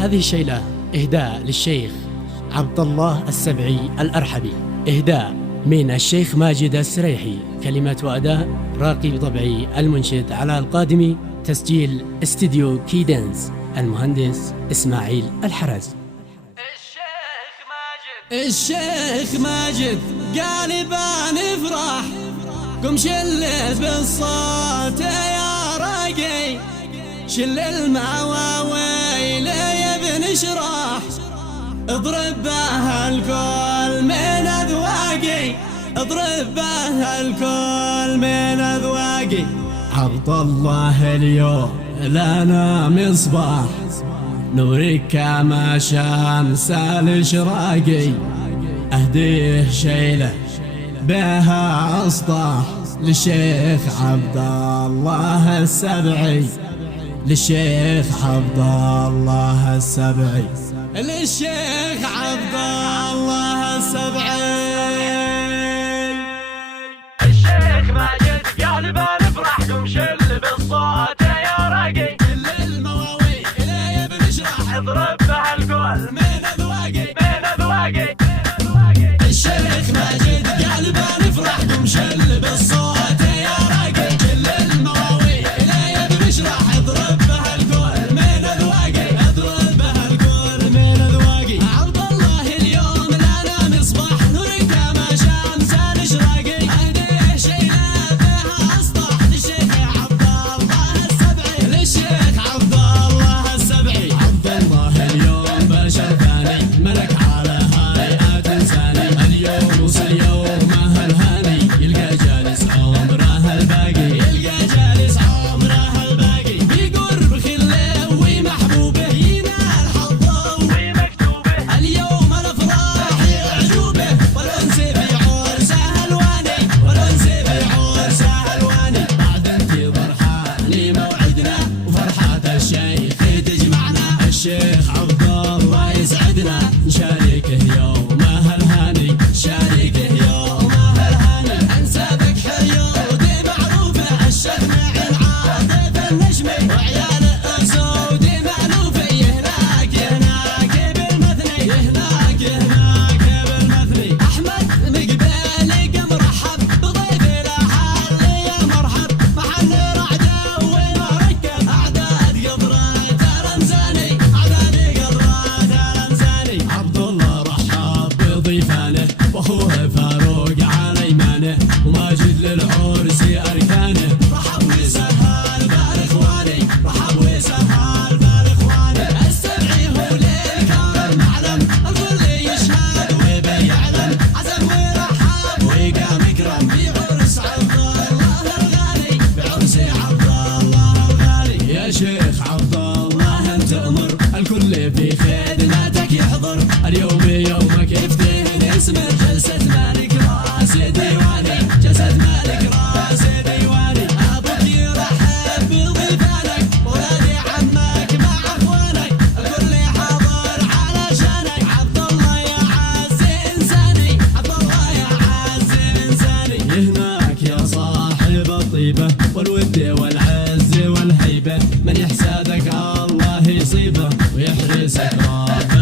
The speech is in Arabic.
هذه الشيلة إهداء للشيخ عبد الله السبعي الأرحبي، إهداء من الشيخ ماجد السريحي، كلمات وأداء راقي طبعي المنشد علاء القادمي، تسجيل استديو كيدنز، المهندس إسماعيل الحرز. الشيخ ماجد قال بنفرح، قم شل بالصوت يا راقي، شل المواويل يا ابن شراح، اضرب بها الكل من اذواقي، اضرب بها الكل من اذواقي. عبد الله اليوم لنا مصباح، نورك كما شمس الاشراقي، اهديه شيله بها اسطاح للشيخ عبد الله السبعي، للشيخ عبد الله السبعي، للشيخ عبد الله السبعي. الشيخ ماجد قال بنفرح، قم شل بالصوت يا راقي، كل المواويل يا ابن شراح، اضرب بها الكل من اذواقي، من اذواقي. الشيخ ماجد قال بنفرح، قم شل بالصوت يا راقي، كل المواويل يا ابن شراح، اضرب بها الكل من اذواقي، اضرب بها الكل من اذواقي. عبد الله اليوم لنا مصباح، نورك كما شمس الاشراقي، اهديه شيله بها اسطح للشيخ عبد الله السبعي، للشيخ عبد الله السبعي. عبد الله اليوم بشر ثاني، ملك على هيئات انساني، اليوم وصل يومه الهاني، يلقى جالس عمره الباقي، يلقى جالس عمره الباقي، بقرب خله ومحبوبه، ينال حظه ومكتوبه، اليوم الافراح يعجوبه، والانس في عرسه الواني، والانس في عرسه الواني. بعد انتظار حاني موعدنا، وفرحة الشيخ تجمعنا، الشيخ عبد الله يسعدنا، نشاركه يومه الهاني، نشاركه يومه الهاني. انسابك حيودي معروفه، الشمع العاطف النجمي، وعيال اسود مالوفه، هناك هناك بالمثني، هناك هناك بالمثني. احمد مقبالك مرحب بضيف الاحل يا مرحب، محل رعده ومركب، اعداد قطره الرمزاني، اعداد قطره الرمزاني. عبد الله رحب بضيفانه، واخوه فاروق على ايمانه، وماجد للعرس اركانه، رحب وسهال بالاخواني، رحب وسهال بالاخواني. السبعي هو للكون معلم، الكل يشهد وبيعلم، عزم ورحب وقام اكرم، بعرس عبد الله الغالي، بعرس عبد الله الغالي. يا شيخ عبد الله انت امر، الكل في خدمتك يحضر، اليوم يومك يفتهن اسمه، جلسة مالك راس ديواني، جلسة مالك راس ديواني. ابوك يرحب بضيفانك، ولادي عمك مع اخوانك، الكل حاضر علشانك، عبد الله يا عز انساني، عبد الله يا عز انساني. هناك يا صاحب الطيبة والود والعز والهيبة، من يحسدك الله يصيبه، ويحرسك رب